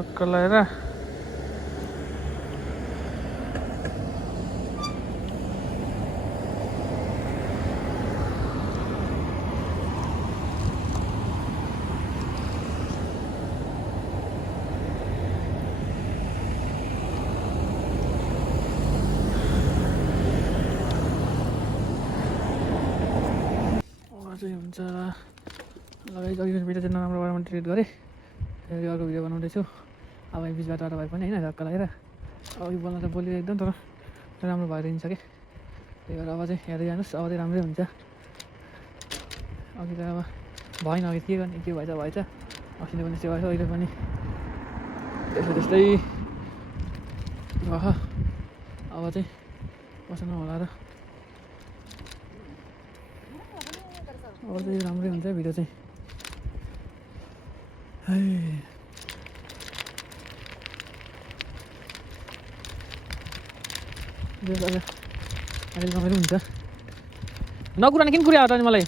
टक्क लगाएर हुन्छ लगाइ अघिको भिडियो चाहिँ नराम्रो भएर मैले डिलिट गरेँ। फेरि अर्को भिडियो बनाउँदैछु। अब बिच बाटोबाट भए पनि होइन धक्का लगाएर अघि बोल्न त बोल्यो एकदम तर राम्रो भएर हिँड्छ कि त्यही भएर अब चाहिँ हेर्दै जानुहोस्। अब चाहिँ राम्रै हुन्छ। अघि त अब भएन, अघि के गर्ने के भएछ भएछ अस्ति पनि त्यस्तै भएछ अहिले पनि त्यस्तै अब चाहिँ कसो नहोला र अब चाहिँ राम्रै हुन्छ भिडियो चाहिँ। अहिले रमाइलो हुन्छ। नकुराने किन कुरायो त अनि मलाई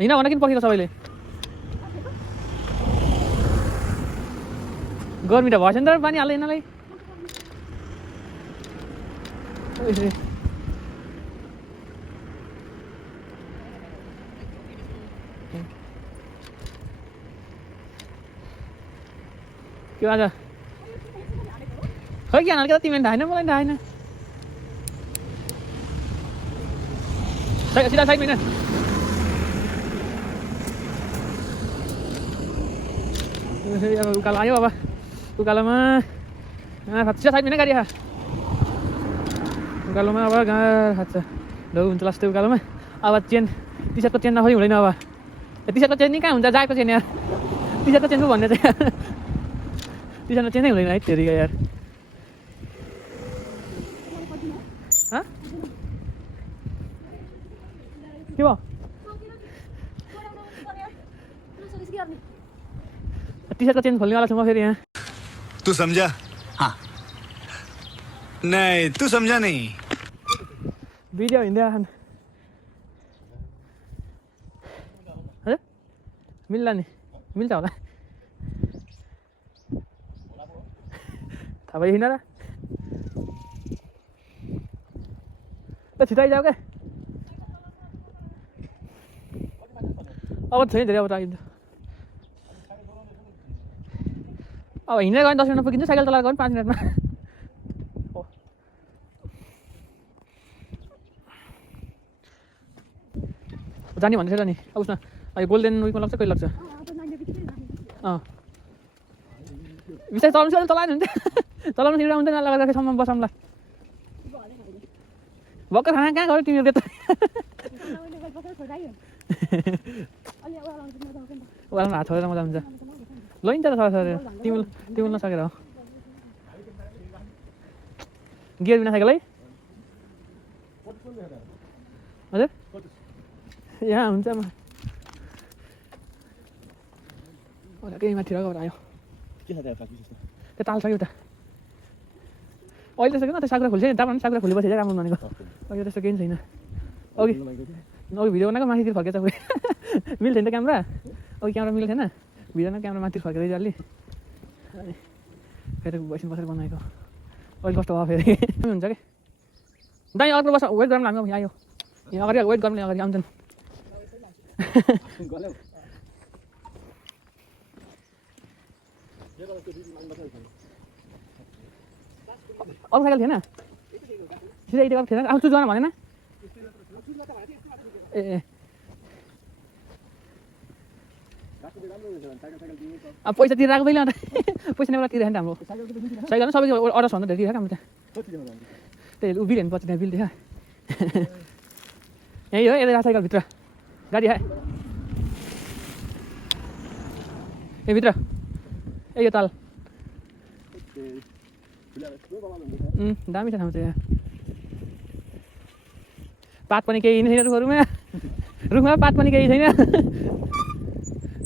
हिँड भन किन पर्खिन्छ सबैले। गर्मी त भएछ नि त पानी हाल्दै यिनीहरूलाई। के भन्छ खै के हाल्छ तिमीले ढाएन मलाई ढाएन। सिधा साइड में अब उकालो आयो। अब उकालोमा सिधा साइड में गाडी उकालोमा अब गाह्रो खान्छ ढौ हुन्छ लास्टै उकालोमा। अब चेन टी सर्टको चेन नखोइ हुँदैन। अब टी सर्टको चेन नि कहाँ हुन्छ जाएको चेन यार। टी सर्टको चेन पो भन्ने चाहिँ टी सर्टको चेनै हुँदैन है तेरिका यार। के भयो टी सर्टको चेन खोल्नेवाला छु म फेरि यहाँ। तू समझा? हाँ नहीं तू समझा नहीं। भिडियो हिँड्दै आएन हजुर मिल्ला नि मिल्छ होला थाहा भयो हिँड र छिटै जाऊ क्या। अब छैन धेरै अब टाइम अब हिँडेर गयो 10 मिनटमा पुगिन्छ। साइकल चलाएर गयो 5 मिनटमा। जाने भन्दैछ नि अब उसमा अहिले गोल्डेन विकमा लाग्छ कहिले लाग्छ। बिस्तारै चलाउनु चलाएन हुन्छ चलाउनु सिक्दा हुन्छ लगाएरसम्म बसाउँला। भर्खर खाना कहाँ गयो तिमीहरू त ओह्रालमा हात छोडेर मजा हुन्छ। लैन त सर तिमीले नसकेर हो गियर बिना साइकल है हजुर यहाँ हुन्छ म केही माथि रगबाट आयो त्यो ताल सक्यो त अहिले सक्यो न त्यो साकुरा खुल्छ नि तपाईँ साकुरा खुलेपछि चाहिँ राम्रो भनेको। अहिले त्यस्तो केही छैन। अघि भिडियो बनाएको माथितिर फर्केछ मिल्थ्यो नि त क्यामेरा। अघि क्यामेरा मिलेको थिएन भिडियोमा क्यामेरा माथि फर्केर अलि फेरि बसेर बनाएको। अहिले कस्तो भयो फेरि हुन्छ कि दाइ अर्को बस वेट गरौँ हामी आयो यहाँ अगाडि वेट गर्नु अगाडि आउँछन्। अरू साइकल थिएन सिधै यति गएको थिएन। अब चुज गर्न भनेन ए अब पैसा तिरेको पहिला अन्त पैसा नेबाट तिरेको नि त हाम्रो साइकल सबै अर्डर भन्दा धेरै तिरेको हाम्रो त्यहाँ त्यही उभिर हेर्नु पछि त्यहाँ बिल देखा यही हो यता साइकलभित्र गाडी आयो ए भित्र ए यो ताल दामी छ ठाउँ चाहिँ यहाँ। पात पनि केही छैन रुखहरूमा रुखमा पात पनि केही छैन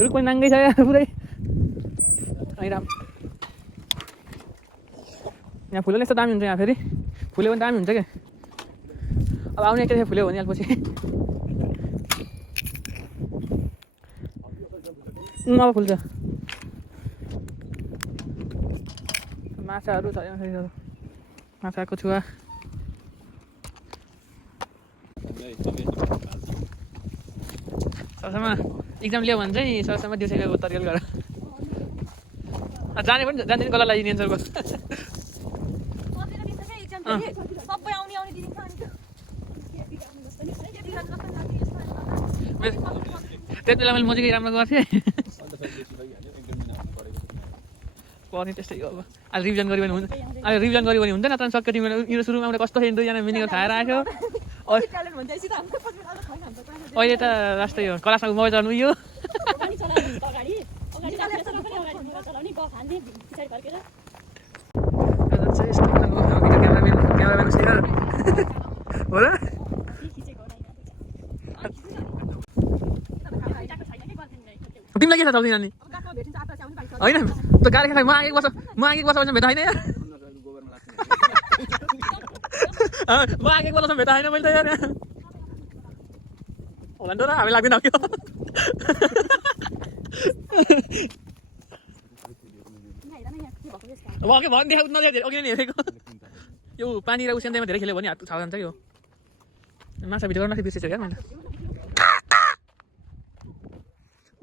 रुख पनि नाङ्गै छ पुरै यहाँ फुलले यस्तो दामी हुन्छ यहाँ फेरि फुल्यो पनि दामी हुन्छ क्या। अब आउने एकैखेप फुल्यो भने पछि अब फुल्छ माछाहरू छ यहाँ, माछाको छुवा। सरसम्म इक्जाम लियो भने चाहिँ सरसम्म दिउँसोको तरिकाले गर जाने पनि जान्छ नि गल्ला लगाइदिने एन्सरको। त्यति बेला मैले मजाकै राम्रो गर्थेँ। पढ्ने त्यस्तै हो अब। अहिले रिभिजन गऱ्यो भने हुन्छ, अहिले रिभिजन गऱ्यो भने हुँदैन। तर सक्यो तिमीले यो सुरुमा एउटा कस्तो खेल्नु दुईजना मिनेको खाएर आएको। अहिले त राष्ट्रै हो क्लासमा मोबाइल चलाउनु यो तिमीलाई के थाहा चल्दैन नि होइन त गाडी खाइ म आगे वर्ष भेटा होइन यार म आगे वर्ष भेटा होइन मैले त यार होला नि त हामी लाग्दैन के अब अघि भन्ने नदेखा अघि नै हेरेको यो पानी र उसिन्दैमा धेरै खेल्यो भने हात छाउ जान्छ यो माछा भिडियो गर्न बिर्सेछु क्या मैले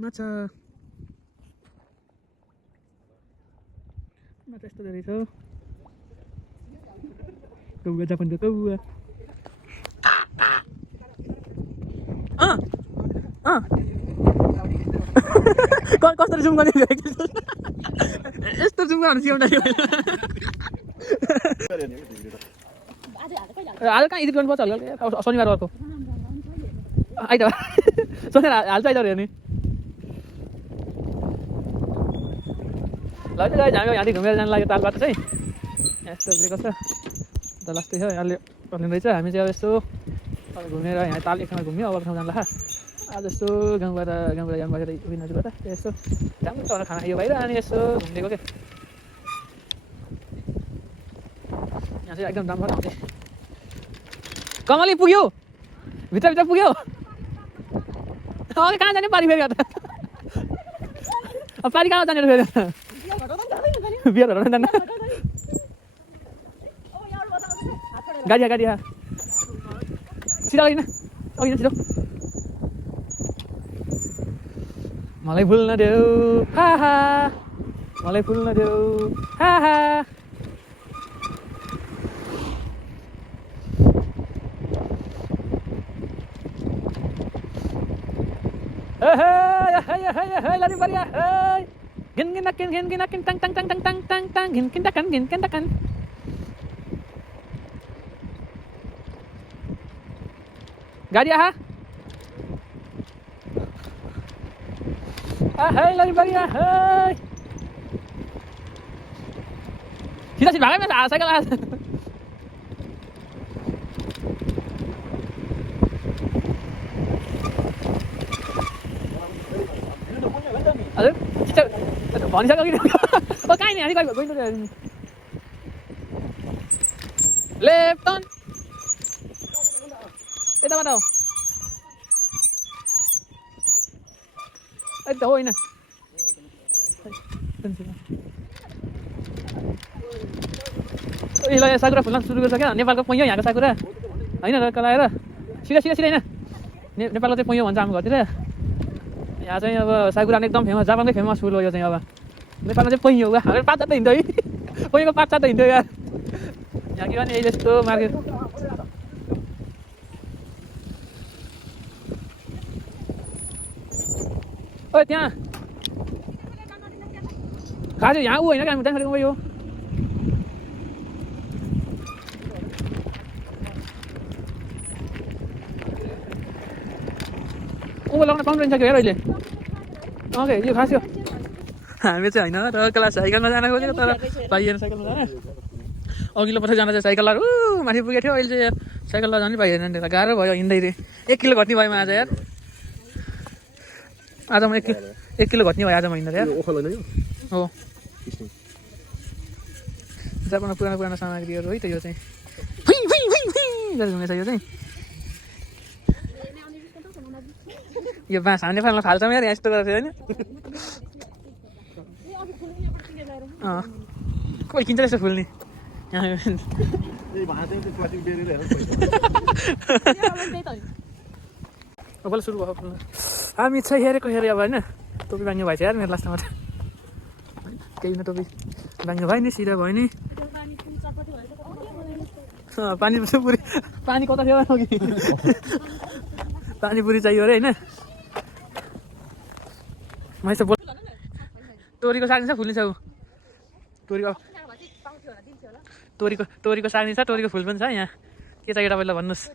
माछा यस्तो धेरै छ कौवा जापानको कौवा कस्तो जुम गर्ने यस्तो जुम गर्नु सिकाउँदाखेरि हाल कहाँ एडिट गर्नुपर्छ हल्का शनिबार अर्को आइतबार सोचेर हाल्छ आइतबार हेर्ने ल चाहिँ हामी यहाँदेखि घुमेर जानु लाग्यो ताल बाटो चाहिँ यस्तो दिएको छ त लास्टै छ यहाँले भन्ने रहेछ हामी चाहिँ अब यस्तो घुमेर यहाँ ताल एकसँग घुम्यो अब ठाउँ जानु ला आज यस्तो गाउँबाट जानु बाहिर नजिकबाट यस्तो राम्रो छ खाना खायो बाहिर अनि यस्तो घुमिदिएको क्या यहाँ चाहिँ एकदम राम्रो ठाउँ चाहिँ कमली पुग्यो भित्र पुग्यो कहाँ जाने पारी फेरि अब पारी कहाँ जाने फेरि बिहार हराउनु जान्न गाडी सिधा अघि छिटो मलाई भुल्न देऊ हाहा मलाई भुल्न देऊ हाहा lari baria gin ginakin tang gin kindakan गाडी आहा hey lari baria hey सीधा भागै में साइकल आ हजुर भनिसक्यो कि कहीँ नि अलिक गइनु लेफ्ट टर्न यताबाट हो यता होइन ल साकुरा फुल्न सुरु गर्छ क्या नेपालको पैयो यहाँको साकुरा होइन कलाएर सिधा होइन नेपालको चाहिँ पैयो भन्छ हाम्रो घरतिर यहाँ चाहिँ अब साकुरा एकदम फेमस जापानकै फेमस फुल हो यो चाहिँ अब नेपालमा चाहिँ पैयो हो हाम्रो पात त हिँड्दै पैयोको पात त हिँड्दै यार यहाँ के भने यही जस्तो मार्केट ओ त्यहाँ खाजे यहाँ ऊ होइन क्या त्यहाँ यो ऊ लगाउन पाउनु सक्यो हेर अहिले ओके यो खास यो हामी चाहिँ होइन र क्लास साइकलमा जान खोजेको तर पाइएन साइकलमा जान अघिल्लो पछाडि जाँदा चाहिँ साइकलहरू माथि पुगेको थियो अहिले चाहिँ साइकलमा जानै पाइएन नि त गाह्रो भयो हिँड्दै 1 किलो घट्ने भयो आज यार आज म 1 किलो घट्ने भयो आज म हिँड्दा यार हो जापानमा पुरानो सामग्रीहरू है त यो चाहिँ घुमेछ यो चाहिँ यो बाँस हान्ने फाल्न फाल्छौँ यार यस्तो गरेर होइन कोही किन्छ त्यस्तो फुल नि बल्ल सुरु भयो फुल्न हामी छ हेरेको हेरे अब होइन टोपी बाङ्गे भएछ यार मेरो लास्टमा केही न टोपी बाङ्गे भयो नि सिधा भयो नि पानी पुरी पानी कता थियो अघि पानीपुरी चाहियो अरे होइन मैले बोल तोरीको साग छ फुल्ने छ तोरीको साग छ तोरीको फुल पनि छ यहाँ के चाहियो तपाईँलाई भन्नुहोस्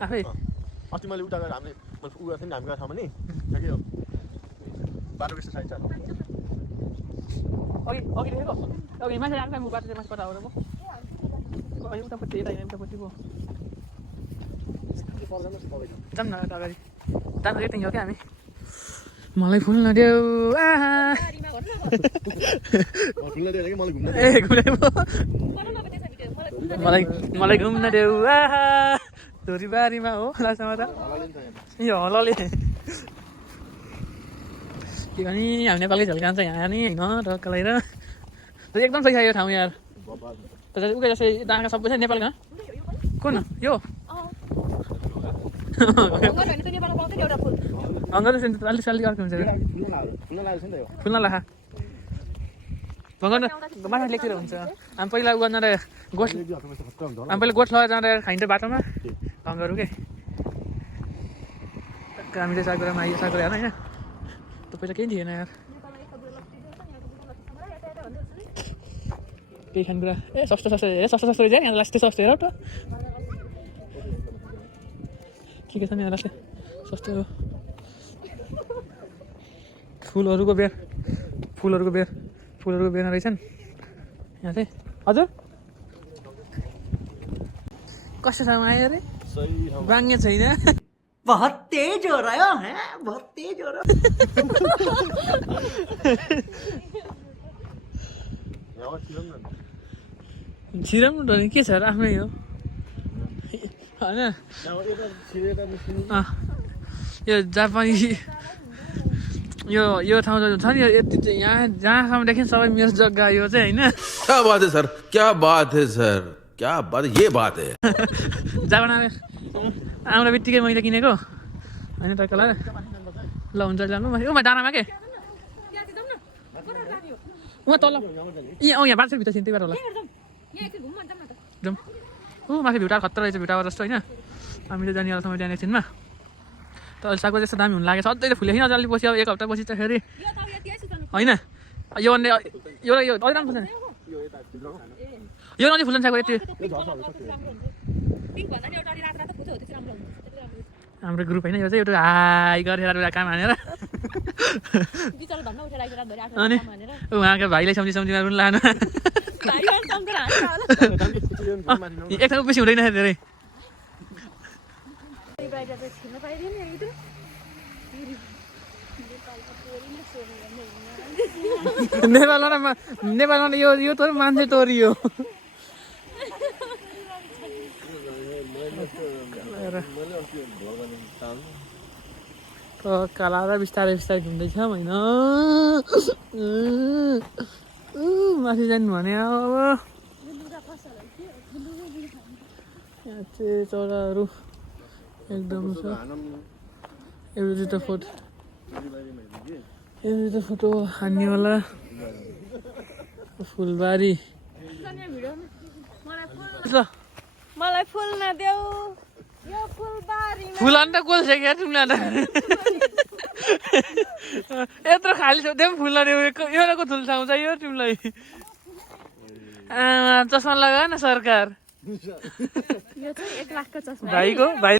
आफै अस्ति मैले उता गएर हामीले उ गएको थिएँ नि हामी गएको ठाउँमा नि बाटोको यस्तो साइड छ अघि देखेको अघि मान्छे आएको म बाटो चाहिँ मान्छे पठाएर म उतापट्टि यता उतापट्टि पो जाऊँ न अगाडि जानु त्यहीँ हो क्या हामी मलाई फुल नदेऊ ए मलाई घुम्न देऊ धुरीबारीमा हो लास्टमा त यो हलले के भने हामी नेपालकै झल्कान्छ यहाँ नि होइन टक्क लगाएर एकदम सही छ यो ठाउँ यार उकै जस्तै दाँगा सबै छ नेपालका कुन यो अलिक सालिक अर्को हुन्छ फुल्न लाखा भगवान् माछा लेखेर हुन्छ हामी पहिला उ गर्न गोठ हामी पहिला गोठ लगाएर जाँदा खाइन्छ बाटोमा ढङ्गहरू के हामीले सागुरामा आइयो सागुरा हेर्न होइन त्यो पैसा केही थिएन यार केही खानेकुरा ए सस्तो सस्तो रहेछ यहाँ लास्टै सस्तो हेर त के छ नि लास्टै सस्तो हो फुलहरूको बेर रहेछन् यहाँ चाहिँ हजुर कस्तो ठाउँमा आयो अरे बाङ्गे छैन बहुत तेज हो रहा है बहुत तेज हो रहा छिराउनु त के छ र आफ्नै हो होइन यो जापानी यो ठाउँ छ नि यति यहाँ जहाँसम्म देखि सबै मेरो जग्गा यो चाहिँ होइन क्या बात है सर क्या बात है सर क्या बात है ये बात है जापान आउँदा बित्तिकै मैले किनेको होइन टक्क ल हुन्छ जानु उमा डाँडामा के उहाँ तल यहाँ बाटो भित्र त्यही बाटो होला जाउँ माथि भिउटा खतरा रहेछ भिउटाको जस्तो होइन हामीले जाने समय जाने एकछिनमा त अहिले सागको त्यस्तो दामी हुनु लाग्यो सधैँ त फुले किन अलिक पछि अब एक हप्ता पछि त फेरि होइन यो भन्ने यो अलिक राम्रो फुल्छ यो नजिक फुल्छ सागको यति हाम्रो ग्रुप होइन यो चाहिँ एउटा हाई गरेर काम हानेर अनि उहाँको भाइलाई सम्झीमा पनि लानु एक ठाउँ बेसी हुँदैन धेरै नेपालमा यो त मान्छे तोरियो काला र बिस्तारै बिस्तारै घुम्दैछ होइन माथि जानु भने अब यहाँ चाहिँ चराहरू एकदम छ एउटा फोटो हान्नेवाला फुलबारी मलाई फुल नदेऊ यो फुलबारीमा फुल अन्त कोल्छ क्या तिमीलाई यत्रो खाली छ त्यो पनि फुल नदेऊ एउटाको फुल ठाउँ चाहियो तिमीलाई चस्मा लगा न सरकार यो चाहिँ 1 लाखको चस्मा भाइको भाइ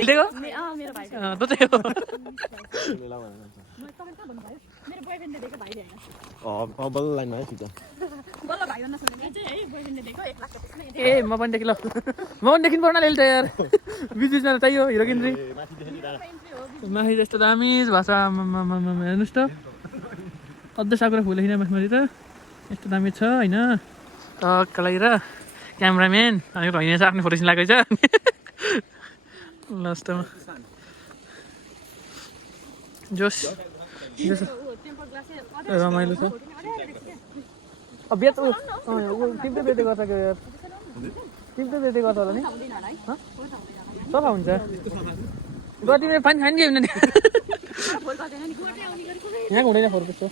मेरो भाइ त चाहिँ हो मेरो बोयफ्रेन्डले दिएको भाइले हैन बल्ल लाइनमा है ठिक बल्ल भाइ भन्न सक्दैन चाहिँ है बोयफ्रेन्डले दिएको 1 लाखको चस्मा ए म पनि देखि ल म पनि देखिनु पर्ने ल्याइल त यार बिचमा चाहियो हिरो किन्री माथि जस्तो दामी भाषा हेर्नुहोस् त अझै साकुरा फुल किन माथि त यस्तो दामी छ होइन टक्क लगाएर क्यामराम्यान अनि होइन आफ्नो फोटो लागेको छ लास्टमा जोस जोस टेम्पर ग्लास रमाइलो छ अब बेच तिमीले बेच्दै गर्छ क्या यार तिमीले बेच्दै गर्छ होला नि सफा हुन्छ तिमीले पानी खाने कि हुँदैन यहाँ हुँदैन फोहोर त्यस्तो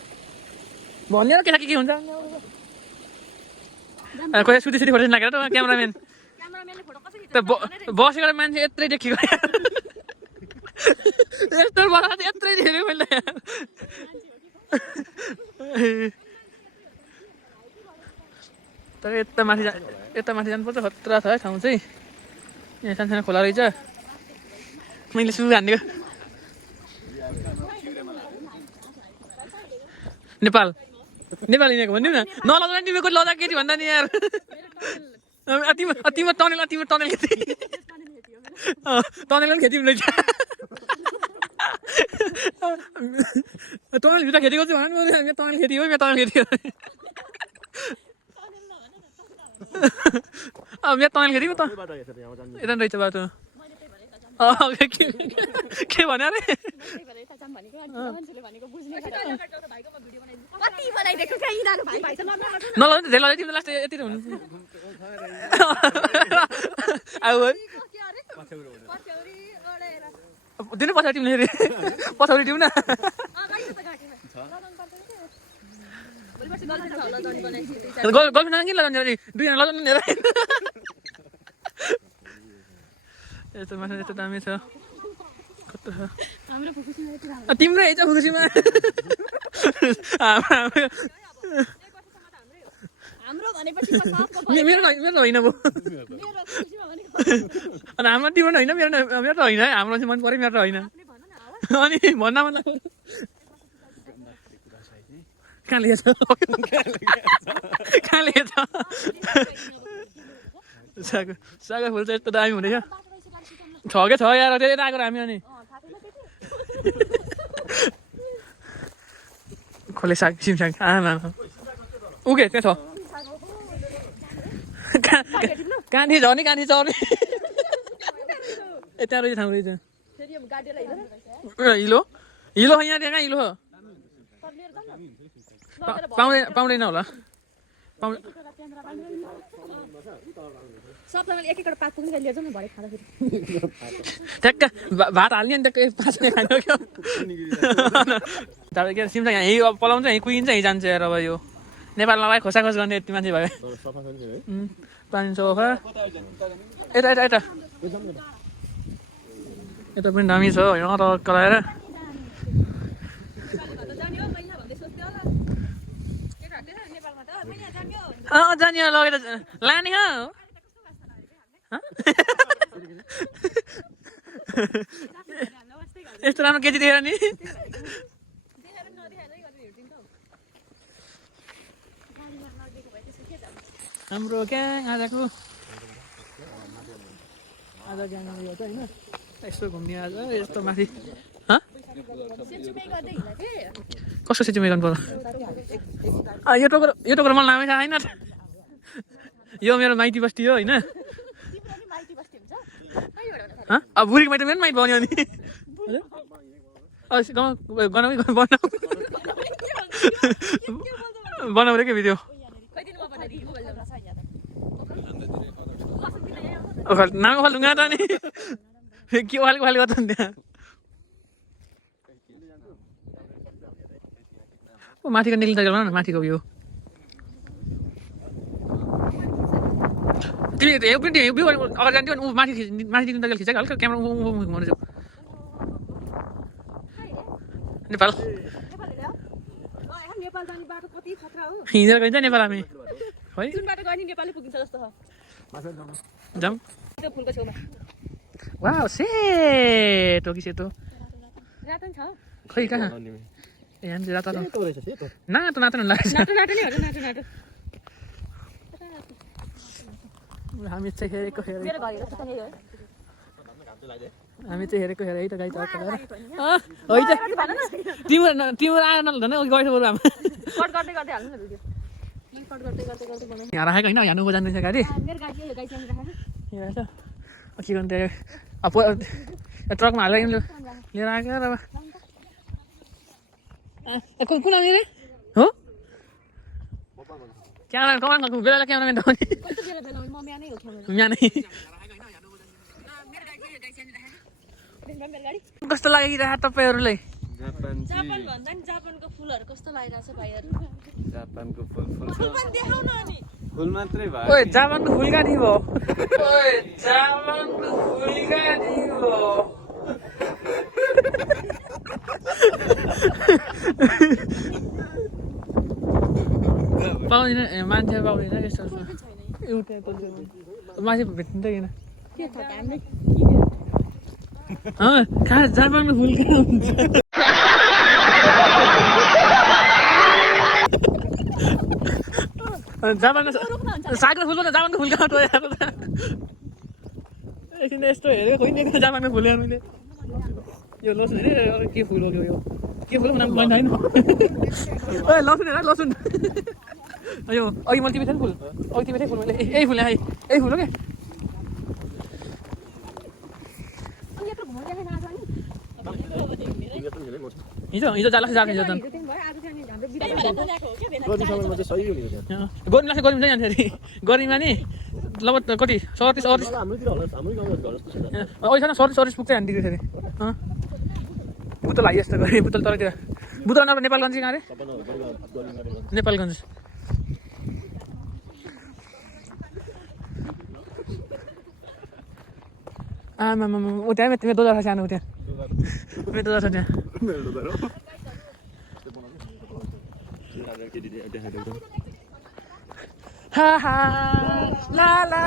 भन्ने के के हुन्छ कसै सुती सुती फोटो लागेर त क्यामराम्यान क्यामेराम्यानले फोटो कसरी त बसेको मान्छे यत्रै देखेको यस्तो बस्दा चाहिँ यत्रै देखेको मैले तर यता माथि जानुपर्छ खतरा छ है ठाउँ चाहिँ यहाँ सानो खोला रहेछ मैले सु हानेको नेपाल नेपाल हिँडेको भनिदिउँ न नलजाउने तिमीको लजा केटी भन्दा नि यार तिम्रो टनेल खेती टनेल पनि खेती हुँदैछ टनेल भित्र खेती गर्छु भने टनेल खेती हो मेरो टनेल खेती हो यहाँ टनेल खेती त यता रहेछ बाटो के भन्यो अरे नलगाउनु धेरै लगाइ तिमीले लास्ट यति हुनु दिनु पछाडि तिमीले पछाडि दिउँ न गर्लफ्रेन्ड किन लगाउने दुईजना लगाउनु नि यस्तो माछा यस्तो दामी छ कस्तो छ तिम्रो यता फुकुसीमा मेरो होइन भयो अनि हाम्रो तिम्रो होइन मेरो त होइन है हाम्रो चाहिँ मन पऱ्यो मेरो त होइन अनि भन्न मन लाग्यो कहाँ लिएछ कहाँ लिएछ सागा फुल चाहिँ यस्तो दामी हुँदैछ छ क्या छ यार त्यही आएको हामी अनि खोले साग सिमसाग आमा उके त्यहाँ छ काँधी झर्ने काँधी चढ्ने ए त्यहाँ रहेछ ठाउँ रहेछ हिलो हिलो यहाँ त्यहाँ कहाँ हिलो पाउँदैन होला ट्याक्क भात हाल्ने नि ट्याक्क पाँच्ने खाने क्या तपाईँ के सिमसाग यहीँ पलाउँछ यहीँ कुहिन्छ यहीँ जान्छ यार अब यो नेपालमा खोसाखोस गर्ने यति मान्छे भयो पानी सफा यता यता यता यता पनि दामी छ होइन र कराएर जाने लगेर लाने हो यस्तो राम्रो केजी दिएर नि हाम्रो ग्याङ आजको आज ग्याङ यो चाहिँ होइन यस्तो घुम्ने आज यस्तो माथि कस्तो सिचुमे गर्नु पर्यो यो टोकर मलाई नामै थाहा छैन यो मेरो माइती बस्ती हो होइन अब बुढीको माइती पनि माइती बन्यो नि बनाऊ रे के भिडियो नाम फाल्नु त नि के वालेको फाले गर्छ नि त्यहाँ माथिको निक्लिँदा गरौँ न माथिको भ्यू तिमी भ्यू अगाडि जान्थ्यौ अनि माथि निक्लिँदा खिचेको हल्का क्यामेरा घुमाउनु छ नेपाल हिँडेर गइन्छ नेपाल हामी है जाउँ वाह सेतो कि सेतो खै कहाँ यहाँ रातो नातो नातो लाग्छ हामी चाहिँ हेरेको हामी चाहिँ हेरेको हेरे है त गाई तिम्रो आएर नलधन गएछ बरु हामी यहाँ राखेको होइन हान्नुको जाँदैछ गाडी के गर्नु त्यहाँ ट्रकमा हालेर लिएर आएको र कुन आउने रे हो क्यामेरा कमानको बेला क्यामेराम्यान हो नि कस्तो बेला बेला म बिहानै हो क्यामेरा यहाँ नै कस्तो लागिरहेको तपाईँहरूलाई जापान भन्दा नि जापानको फुलहरू कस्तो लागिरहेछ भाइहरू जापानको फुल फुल पनि देखाउ न अनि फुल मात्रै भयो ओए जापानको फुल कहाँ दियो ओए जापानको फुल कहाँ दियो पाउँदैन मान्छे पाउँदैन यस्तो एउटा मान्छे भेट्दैन के थाहा हामीले कहाँ जापानको फुल कहाँ हुन्छ जापानको सागको फुल त जापानको फुल कहाँ टोयो एकछिन यस्तो हेरेको खोइदिएको जापानको फुल मैले यो लसुन हेरे के फुल हो यो के फुल नाम भएन होइन ए लसुन हेर लसुन यो अघि मैले तिमी फुल अघि तिमी फुल मैले यही फुल आएँ यही फुल हो क्या हिजो हिजो जाला जाने हिजो त गर्मी लाग्छ गर्मी चाहिँ जान्छ गर्मीमा नि लगभग कति 37-38 अहिले 37-38 पुग्छ हान्दिएको थियो अरे बुतल हाइ यस्तो गरेँ बुतल तलतिर बुतल नभए नेपालगञ्ज कहाँ अरे नेपालगञ्ज आमा ऊ त्यहाँ मेरो दोजा छ सानो त्यहाँ मेरो दोजा छ त्यहाँ हा हा ला ला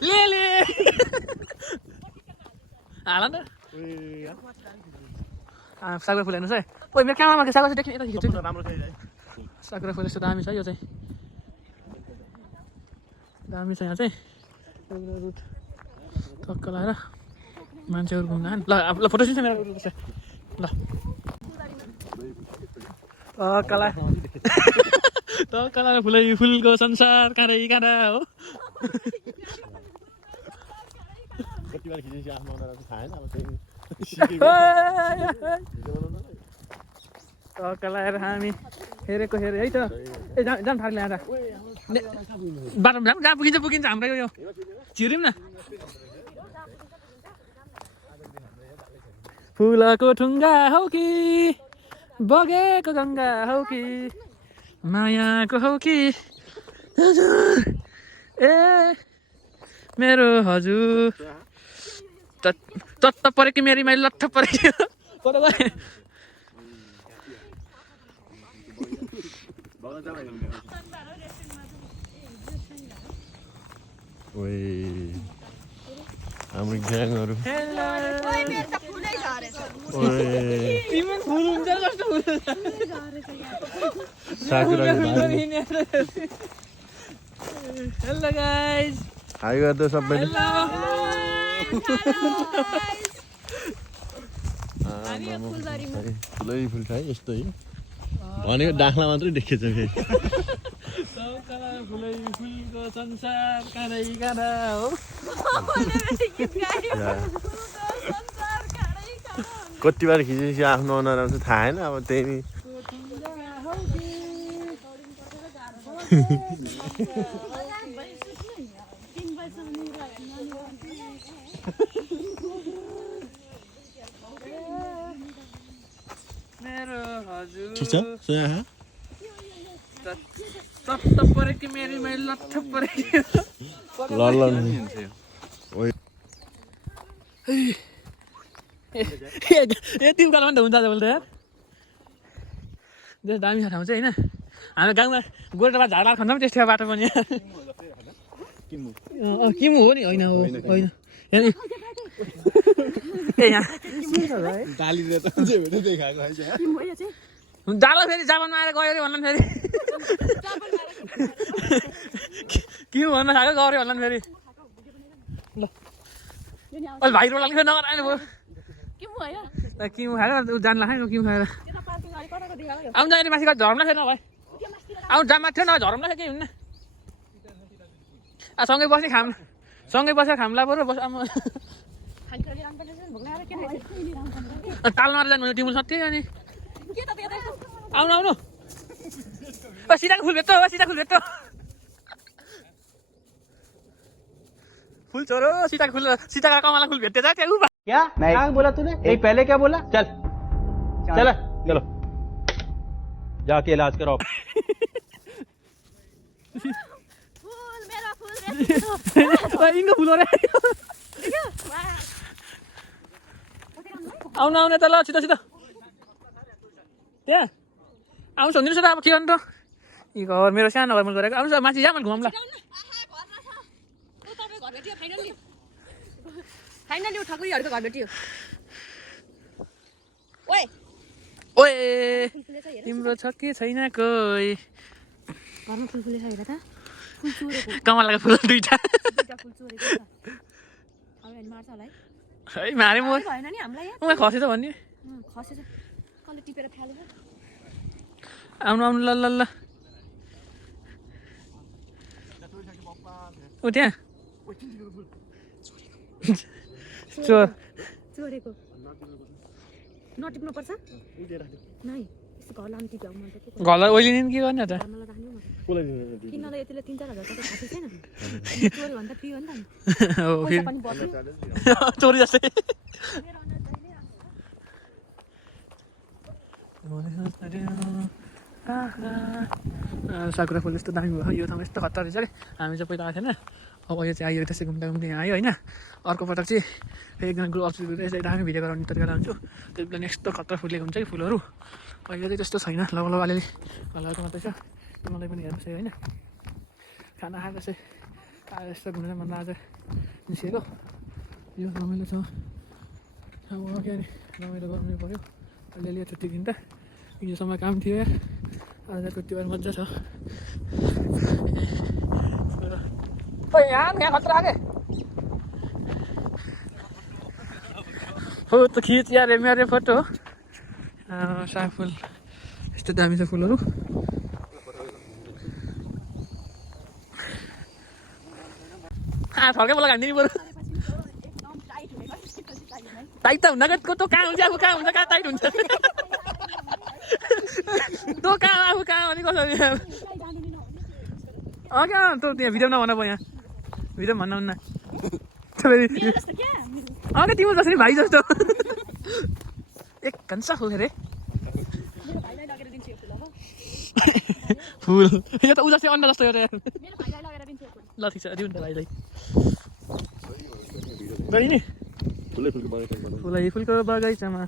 ले ले हाल न सागुरा फुल हेर्नुहोस् है ओइ मेरो क्यामेरामा सागुरा देख्ने यता खिच्छु सागुरा फुल यस्तो दामी छ यो चाहिँ दामी छ यहाँ चाहिँ रुट टक्क लगाएर मान्छेहरू घुम्न ल ल फोटो खिच्छ मेरो ल कला त कला फुलै फुलको संसार काँडै काँडा हो कतिबार खिचेपछि आफ्नो अनुहार थाहा छैन अब त्यही कलाएर हामी हेरेको हेरे है त ए जाम थाक्ले आएर बाटोमा जाम जहाँ पुगिन्छ पुगिन्छ हाम्रो यो छिर्यौँ न फुलको ठुङ्गा हौ कि बगेको गङ्गा हौ कि मायाको हौ कि ए मेरो हजुर तत्त पऱ्यो कि मेरी मैले लट्ठ पऱ्यो कता गएँ हाम्रो ग्याङहरू फुल हुन्छ कस्तो फुल हेलो गाइज हाई गर्दा सबैले फुलै फुल छ है यस्तो है भनेको डाख्ला मात्रै देखेछ फेरि फुलै फुलको संसार काँडै काँडा हो कति बार खिचेपछि आफ्नो अनुहार आउँछ थाहा छैन अब त्यही नि मेरो हजुर ठिक छ सोया तत्त पऱ्यो कि मेरी मैले लट्ठ पऱ्यो ल ल यति उकालो पनि त हुन्छ बोल्दा यार त्यस्तो दामी छ ठाउँ चाहिँ होइन हाम्रो गाउँमा गोरेटोमा झाडा खन्छ पनि त्यस्तो बाटो पनि किमु हो नि होइन हो होइन ए यहाँ जाला फेरि जापानमा आएर गयो अरे भन्नु फेरि किमु भन्न खाएको गयो अरे भन्नु फेरि ल अहिले भाइरो लाग्ने फेरि नगर आएर भयो किमु खाएर ऊ जान लाग्यो किमु खाएर आउनु जाने माथि गएर झर्ना फेरि नभए आउनु जाम माथि नभए झरौँला केही हुन्न सँगै बस्ने खाम सँगै बसेर खामला पऱ्यो बस ताल मारेर जानु टिमुल सत्य अनि आउनु आउनु सिधाको फुल भेट्छ सिधा फुल भेट्छ फुल छोरो सीता फुल सीता का कमला फुल भेटते जाते ऊ क्या क्या बोला तूने नहीं पहले क्या बोला चल चल चलो जाके इलाज कराओ फुल मेरो फुल इनको फुल हो रे आउनु आउने त ल छिटो छिटो त्यहाँ आउँछ हुँदैन त अब के गर्नु त यी घर मेरो सानो घरमा गरेको आउँछ माथि जा मैले घुमाउँला फाइनली ठकुरीहरूको घर भेटियो ओए ओए तिम्रो छ कि छैन कोही घरमा फुल फुलेछ हेर त फुल चोरेको कमलाको फुल दुईटा फुल चोरेको छ अब मार्छ होला है मारे म भएन नि हामीलाई यहाँ उहाँ खसेछ भन्ने खसेछ कसले टिपेर फ्यालेछ आउनु आउनु ल ल ल ऊ त्यहाँ चोर चोरेको नटिप्नु पर्छ नै यस्तो घर लानु टिप्यो मैले त के घरलाई ओइलिने के गर्ने त घरमा राख्नु किन्नलाई यतिले 3-4 हजार त खासै छैन चोरी भन्दा फ्री हो नि त हो पैसा पनि बच्यो चोरी जस्तै साकुरा फुल यस्तो दामी भयो यो ठाउँमा यस्तो खतरा रहेछ कि हामी चाहिँ पहिला आएको थिएन अब यो चाहिँ आयो त्यसै घुम्दा घुम्दै आयो होइन अर्को पटक चाहिँ फेरि एकजना ग्रुप अफ यसरी दामी भिडियो गराउने तरिका लान्छु त्यो बेला यस्तो खतरा फुलेको हुन्छ कि फुलहरू अहिले चाहिँ त्यस्तो छैन लगभग अलिअलि हल्लाको मात्रै छ मलाई पनि हेर्नुहोस् होइन खाना खाएर चाहिँ आएर यस्तो घुमेर मन आज निस्केको यो रमाइलो छ अब के अरे रमाइलो गर्नु पऱ्यो अलिअलि छुट्टी दिँदा हिजोसम्म काम थियो यार आजको त्यो मजा छ यहाँ खतरा आगे फोटो खिच यार मेरो फोटो साफुल यस्तो दामी छ फुलहरू फर्कै बोला घाँड्ने बरु टाइट त हुँदा तँ कहाँ हुन्छ अब कहाँ हुन्छ कहाँ टाइट हुन्छ तँ कहाँ आफू कहाँ भने कसरी क्या तँ त्यहाँ भिडियो नभन पो यहाँ भिडियो भन्न हुन्न क्या तिम्रो जसरी भाइ जस्तो एक घन्टा फुल अरे फुल यो त ऊ जस्तै अन्डा जस्तो एउटा ल ठिक छ दिउँ न त भाइलाई बहिनी फुलको बगैँचामा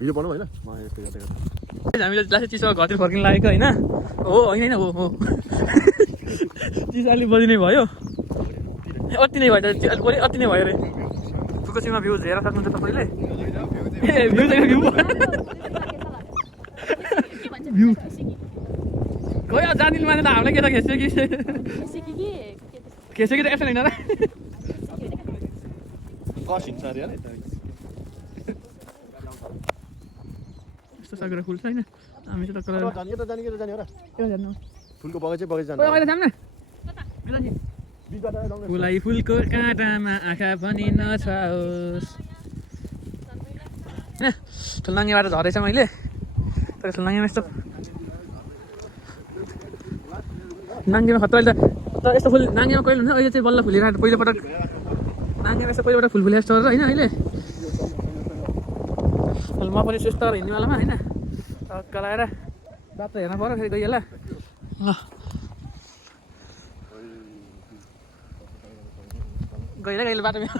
हामीले लास्ट चिसो घरतिर फर्किनु लागेको होइन हो होइन हो हो चिसो अलिक बजी नै भयो अति नै भयो त अति नै भयो अरे फुलको सीमा भ्युज हेरेर सक्नुहुन्छ तपाईँले ए भ्यू छैन भ्यू भ्यू गयो जानिल माने त हामीलाई के त खेस्यो कि खेस्यो कि त एप्सन होइन र यस्तो सागरा फुल छ होइन हामी चाहिँ फुलको बगैँचा बगैँचा फुलाई फुलको काँटामा आँखा पनि नछाओस् ठुल्नाङ्गेबाट झरेछ मैले तर ठुल्नाङ्गेमा यस्तो नाङ्गेमा खतरा अहिले त यस्तो फुल नाङ्गेमा कहिले हुन्छ अहिले चाहिँ बल्ल फुलिरहेको पहिलोपटक नाङ्गेमा यस्तो पहिलोपटक फुल फुले जस्तो होइन अहिले फुलमा पनि सुस्त हिँड्नेवालामा होइन टक्क लगाएर बाटो हेर्नु पऱ्यो फेरि गइहाल्ला ल गइहाल्यो बाटोमा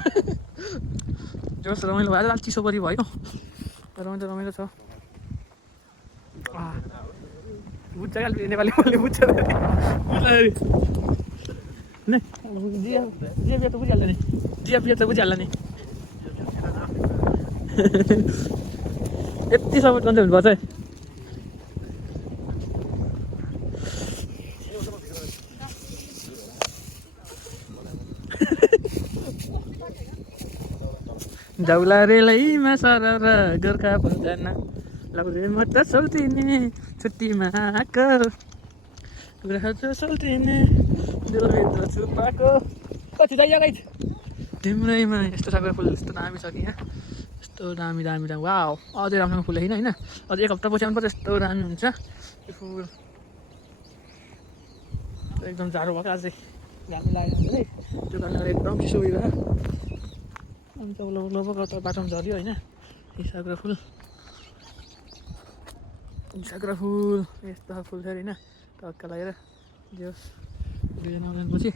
जोस रमाइलो भयो अलिक चिसो परि भयो रमाइलो रमाइलो छ बुझ्छ क्या नेपाली बोल्ने बुझ्छ नै जिया त बुझिहाल्छ नि जिया त बुझिहाल्छ नि यति सपोर्ट गर्दै हुनुभएको चाहिँ जाउला रेलैमा सरर गोर्खा बजाना लाउरे म त सोल्टिने छुट्टीमा आएको गोर्खा त सोल्टिने दिलभित्र छुपाएको कति चाहियो गाइड तिम्रैमा यस्तो सागरा फुल यस्तो दामी छ कि यहाँ यस्तो दामी दामी दामी वाउ अझै राम्रोसँग फुल होइन होइन अझै एक हप्ता पछि आउनु पर्छ यस्तो दामी हुन्छ यो फुल एकदम जाडो भएको अझै घामी लागेको है त्यो कारणले गर्दा एकदम चिसो उयो भयो अन्त लगभग त बाटोमा झऱ्यो होइन साकुरा फुल यस्तो फुल छ होइन टक्क लागेर जो दुईजना आउनेपछि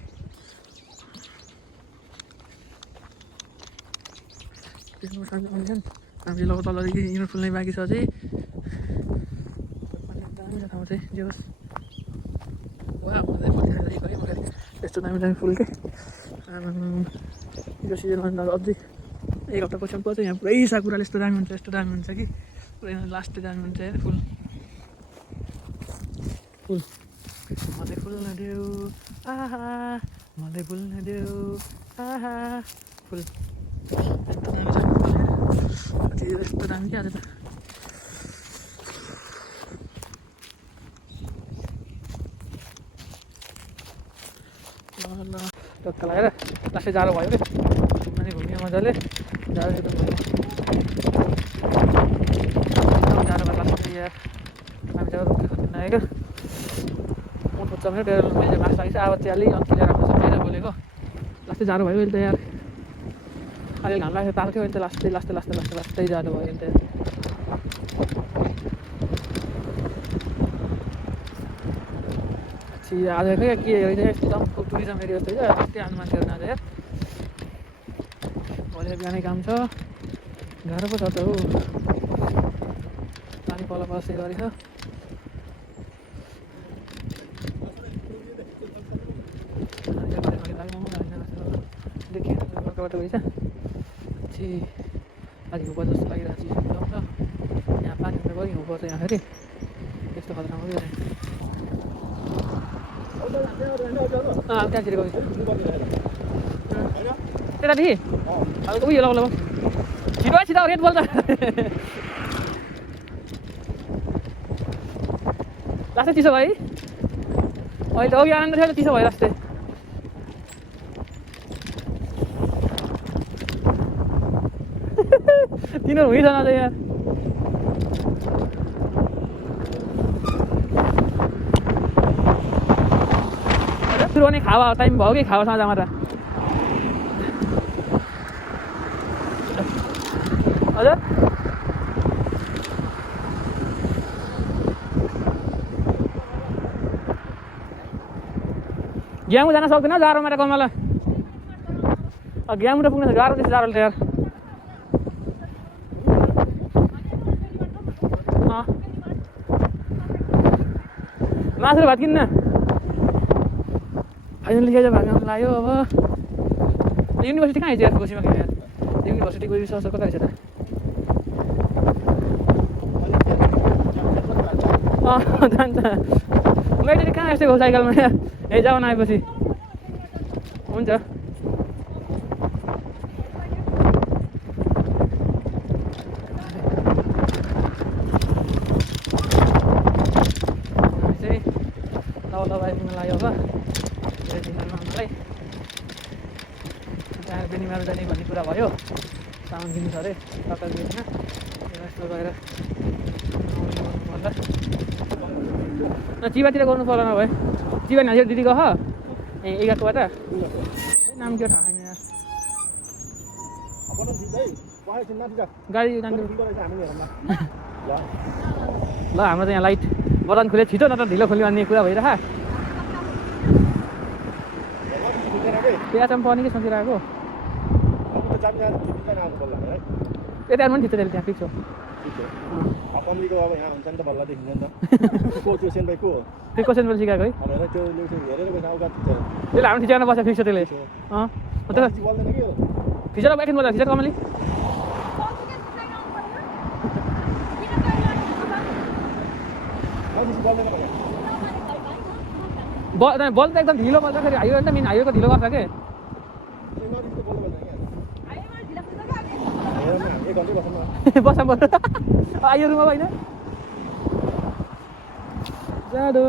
त्यसमा सानो आउँछन् हामीले लगभग तलदेखि हिँड्नु फुल्नै बाँकी छ अझै दामी ठाउँ चाहिँ जे होस् यस्तो दामी दामी फुल के यो सिजनमा अझै एक हप्ता पछि पर्छ यहाँ पुरै साकुराले यस्तो दामी हुन्छ कि पुरै लास्ट दामी हुन्छ हेर फुल मलाई फुल्न देऊ आहा मलाई फुल्न देऊ आहा फुल यस्तो दामी छ यस्तो दामी क्या आज त ल टक्क लगाएर लास्टै जाडो भयो क्या अनि घुम्यो मजाले जाडो जाडो भयो लास्ट यार हामी जाडो आएको म खोज्छ मेरो मैले मास लागेको छ अब चाहिँ अलिक अन्त राम्रो छ बाहिर बोलेको लास्टै जाडो भयो अहिले त यार अहिले घाम लाग्यो तार्क्यो अहिले त लास्टै जाडो भयो अहिले त आज खै के एकदम टुरिज्म एरिया जस्तो क्या कति आउनु मान्छेहरू आज यार भोलि बिहानै काम छ गाह्रो पो छ त हौ पानी पल बस्दै गरेको बाटो गएछ छि आज हिउँ जस्तो लागिरहेको छ यहाँ पानी हुँदा गयो हिउँ पर्छ यहाँ फेरि त्यस्तो खतरामा गयो त्यहाँतिर गयो त्यतादेखि अब उयो ल छिटो रेड बोल्छ लास्टै चिसो भयो है अहिले अघि आनन्द थियो चिसो भयो लास्टै तिनीहरू हुँदैन अझ यार सुरु भने खावा टाइम भयो कि खावा साँझमा त हजुर ग्यामु जान सक्दैन जाडोमा त कमला ग्यामु त पुग्न गाह्रो त्यस्तो जाडोले त यार मासुले भात किन्न फाइनली क्या भाग आउनु लाग्यो अब युनिभर्सिटी कहाँ आइज यार कोसीमा क्या युनिभर्सिटीको रिसर्च कता रहेछ त जान्छ मैले कहाँ यस्तै हो साइकलमा ए जाऊ न आएपछि हुन्छ लाग्यो अब मलाई त्यहाँ बेनीमार जाने भन्ने कुरा भयो सामान किन्नु छ अरे तपाईँ दिएन यस्तो गएर चिबातिर गर्नु पर्दैन भयो चिबा नाच्यो दिदी गह ए 11 नाम के थाहा छैन यार गाडी ल हाम्रो त यहाँ लाइट बटन खुले छिटो न त ढिलो खोल्यो भन्ने कुरा भइरह त्यहाँ पनि के सोचिरहेको यता पनि छिटो त्यहाँ फिक्स हो त्यो क्वेसन मैले सिकाएको है त्यसले हाम्रो ठिचरमा बस्छ फिक्स हो त्यसले फिचर एकछिन बोल्दा फिचर कमली बल त एकदम ढिलो बल्छ फेरि हाइवे त मेन हाइवेको ढिलो गर्छ के बस आयो रुममा होइन जाडो